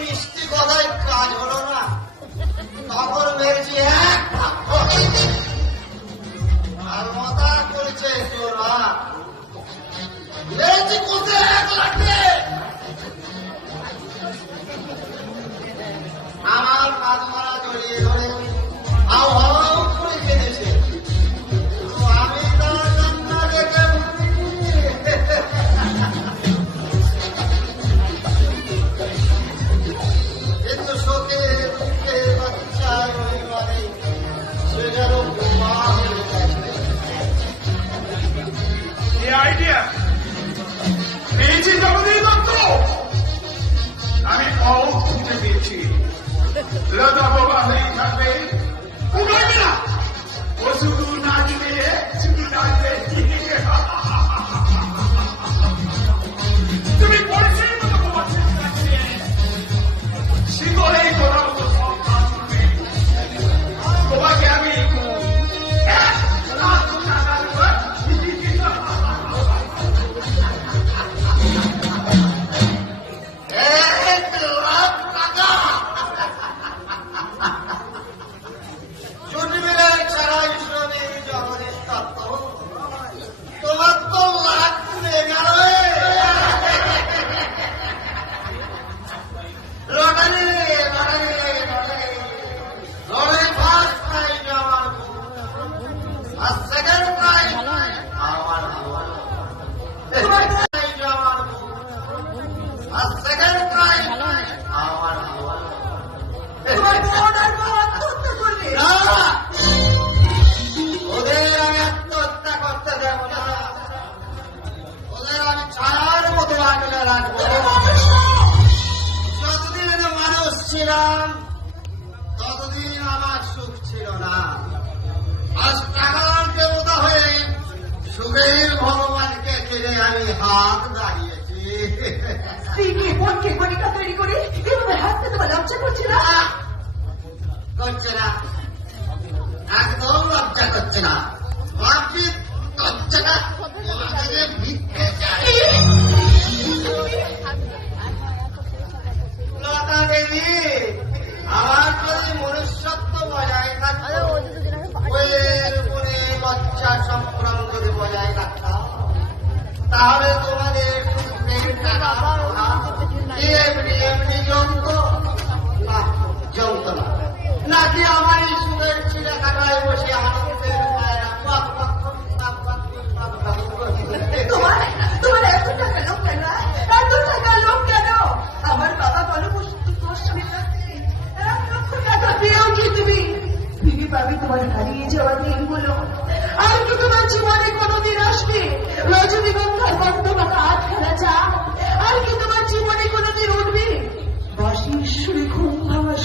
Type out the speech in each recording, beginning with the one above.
মিষ্টি কথায় কাজ হলো না, খবর মেরেছি এক আর মজা করেছে তোরা মেরেছি কোথায় এক লাগবে। আমার কাজ মারা জড়িয়ে ধরে হাও হাও করে কেঁদেছে। আমি তার কান্না দেখে কিন্তু শোকে দুঃখে বাচ্চা রবিবারে সে যেন বোমা হয়ে গেছে। এই আইডিয়া পেয়েছি জগদীশ দত্ত, আমি খুঁজে পেয়েছি। লতা বাবা হয়ে থাকবে, উঠাবে না, ও শুধু নাচবে, শুধু নাচবে। তুমি পরিচয় মতো বলছো শিকড়েই তোরা মতো সব কাজ করবে। তোমাকে আমি যতদিন মানুষ ছিলাম ততদিন আমার সুখ ছিল না। আজ টাকার দেবতা হয়ে সুখের ভগবানকে ছেড়ে আমি হাত দাঁড়িয়েছি। তৈরি করে এভাবে হাঁটতে তোমার লজ্জা করছে না? করছে না, একদম লজ্জা করছে না, করছে না। ভিক্ষে চাই লতা দেবী, আমার যদি মনুষ্যত্ব বজায় থাকতো, বইয়ের উপরে লজ্জা সম্ভ্রম যদি বজায় রাখতাম, তাহলে তোমাদের এমনি জমত না, জমত না, নাকি আমার এই সুখের ছিঁড়ে কাটায় বসে আনন্দের তোমার এত টাকা লোক কেন? এত টাকা লোক কেন? আমার বাবা বলো তোর স্বামীর কাছে 1 লক্ষ টাকা পেয়েও কি তুমি ফিরে পাবে তোমার হারিয়ে যাওয়া দিনগুলো? আর কি তোমার জীবনে কোনোদিন আসবে রজনীগন্ধার বন্ধবাকা আটখানা চা? আর কি তোমার জীবনে কোনোদিন উঠবে বাঁশির সুরে ঘুম ভাঙা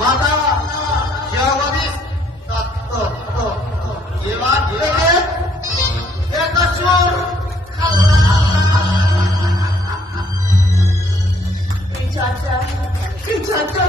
মাতা জগদীশ দত্ত এবার এই চর্চা